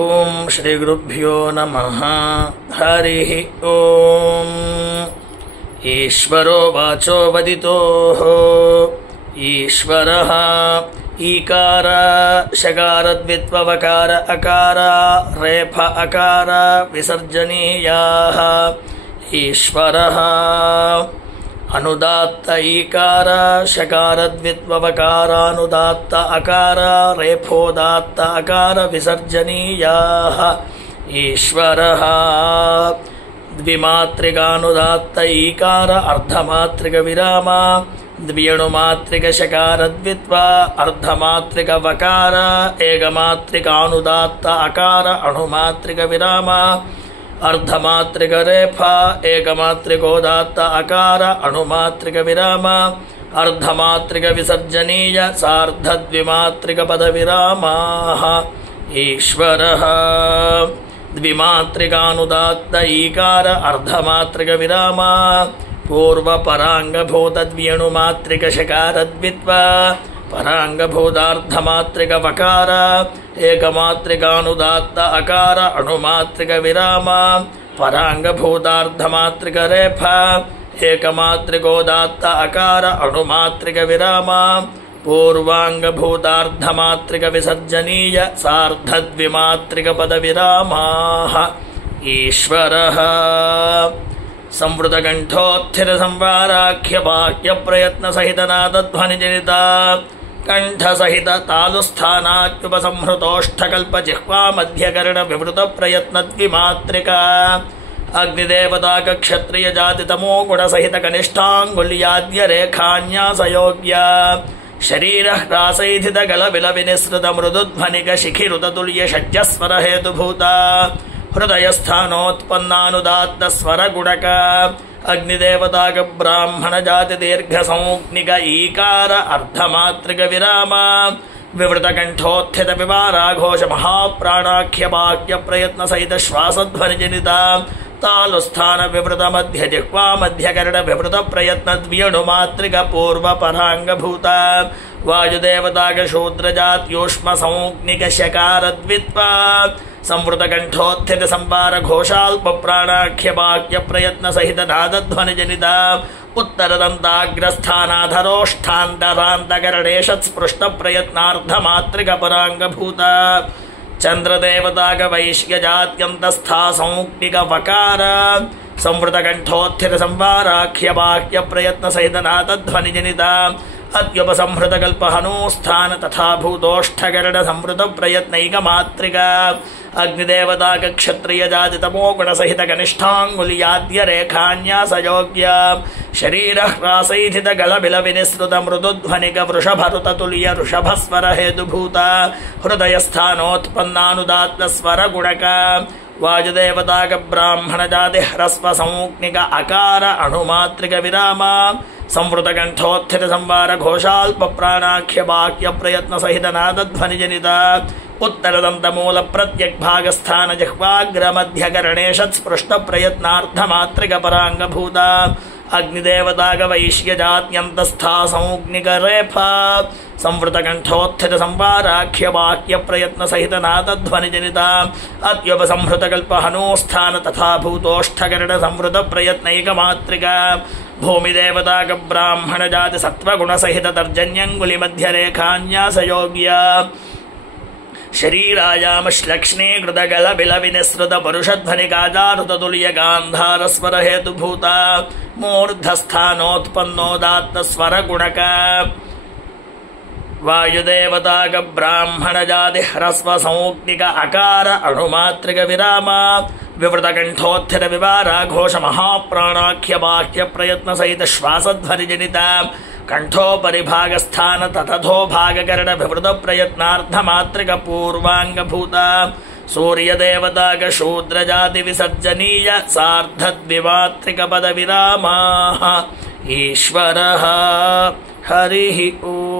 ओम श्री गुरुभ्यो नमः। हरिः ओम। ईश्वरो वाचो वदितोः ईश्वरः ईकार शकारद्वित्ववकार अकार रेफ अकार विसर्जनीयाः। ईश्वरः अनुदात्त ईकार शकारद्वित्ववकारानुदात्त अकार रेफोदात्त अकार विसर्जनीयाः। ईश्वरः द्विमात्रिकानुदात्त ईकार अर्धमात्रिक विराम द्वियणुमात्रिक शकारद्वित्व अर्धमात्रिक वकार एकमात्रिकानुदात्त अकार अणुमात्रिक विराम अर्धमात्रिक रेफा एकमात्रिकोदात्त अकार अणुमात्रिक विराम अर्धमात्रिक विसर्जनीय सार्धद्विमात्रिक पद विरामाः। ईश्वरः द्विमात्रिकानुदात्त ईकार अर्धमात्रिक विराम पूर्वपरांगभूत द्वियणुमात्रिक शकारद्वित्व परांगभूतार्धमात्रिक वकार एकमात्रिकानुदात्त अकार अणुमात्रिक विराम परांगभूतार्धमात्रिक रेफा एकमात्रिकोदात्त अकार अणुमात्रिक विराम पूर्वांगभूतार्धमात्रिक विसर्जनीय सार्धद्विमात्रिक पद विरामाः। ईश्वरः संवृतकण्ठोत्थित संवाराख्य वाक्य प्रयत्न सहित नादध्वनिजनिता कंठ सहित तालुस्थानात्युपसंहृतोष्ठकल्प जिह्वा मध्यकर्ण विवृत प्रयत्न द्विमात्रिका अग्निदेवता क्षत्रिय जाति तमो गुण सहित कनिष्ठांगुल्याद्य रेखान्यासयोग्य शरीर ह्रासैधित गल विल विनिसृत मृदुध्वनिक शिखिरुत तुल्य षड्जस्वर हेतुभूता हृदयस्थानोत्पन्नानुदात्त स्वर गुणक अग्निदेवता ब्राह्मण जाति दीर्घ संज्ञिक ईकार अर्धमात्रिक विराम विवृत कंठोत्थित विवाराघोष महाप्राणाख्य वाक्य प्रयत्न सहित श्वासध्वनि जनिता तालुस्थान विवृत मध्य जिह्वा मध्यकर्ण विवृत प्रयत्न द्वियणुमात्रिक पूर्व परांगभूत वायुदेवता शूद्र जात्योष्म संज्ञिक शकारद्वित्व संवृत कंठोत्थित संवार घोषाल्प प्राणाख्य वाक्य प्रयत्न सहित नादध्वनि जनिता उत्तर दंताग्रस्थानाधरोष्ठान्तरान्तकरणेश स्पृष्ट प्रयत्नार्धमात्रिक परांगभूत चंद्रदेवता वैश्य जात्यंतस्था संज्ञिक वकार संवृत कंठोत्थित संवाराख्य वाक्य प्रयत्न सहित नादध्वनि जनिता अत्युपसंहृत कल्प हनूस्थान तथा भूतोष्ठकर्ण संवृत प्रयत्नैक मात्रिका अग्निदेवता क्षत्रिय जाति तमो गुण सहित कनिष्ठांगुल्याद्य रेखान्यासयोग्य शरीर ह्रासैधित गल बिल विनिसृत मृदुध्वनिक वृषभरुत तुल्य ऋषभस्वर हेतुभूता हृदयस्थानोत्पन्नानुदात्त स्वर गुणक वायुदेवता ब्राह्मण जाति ह्रस्व संज्ञिक अकार अणुमात्रिक विराम संवृत कंठोत्थित संवार घोषाल्प प्राणाख्य वाक्य प्रयत्न सहित नादध्वनि जनिता उत्तर दंत मूल प्रत्यक भागस्थान जिह्वाग्र मध्यकरणेश स्पृष्ट प्रयत्नार्धमात्रिक परांगभूता अग्निदेवता वैश्य जात्यंतस्था संज्ञिक रेफा संवृत कंठोत्थित संवाराख्य वाक्य प्रयत्न सहित नादध्वनि जनिता अत्युपसंहृत कल्प हनूस्थान तथा भूतोष्ठकर्ण संवृत प्रयत्नैक मात्रिका भूमिदेवता ब्राह्मण जाति सत्वगुण सहित तर्जन्यंगुलि मध्य रेखान्यासयोग्य शरीरायाम श्लक्ष्णे कृतगल बिल विनिसृत परुषध्वनि गाजारुत तुल्य गांधार स्वर हेतुभूता मूर्धस्थानोत्पन्नोदात्त स्वर गुणक वायुदेवता ब्राह्मण जाति ह्रस्व संज्ञिक अकार अणुमात्रिक विराम विवृत कंठोत्थित विवाराघोष महाप्राणाख्य वाक्य प्रयत्न सहित श्वासध्वनि जनिता कंठोपरिभागस्थान तथो भागकर्ण विवृत प्रयत्नार्धमात्रिक पूर्वांगभूत सूर्यदेवता शूद्र जाति विसर्जनीय सार्धद्विमात्रिक पद विरामाः। ईश्वरः हरिः ओम।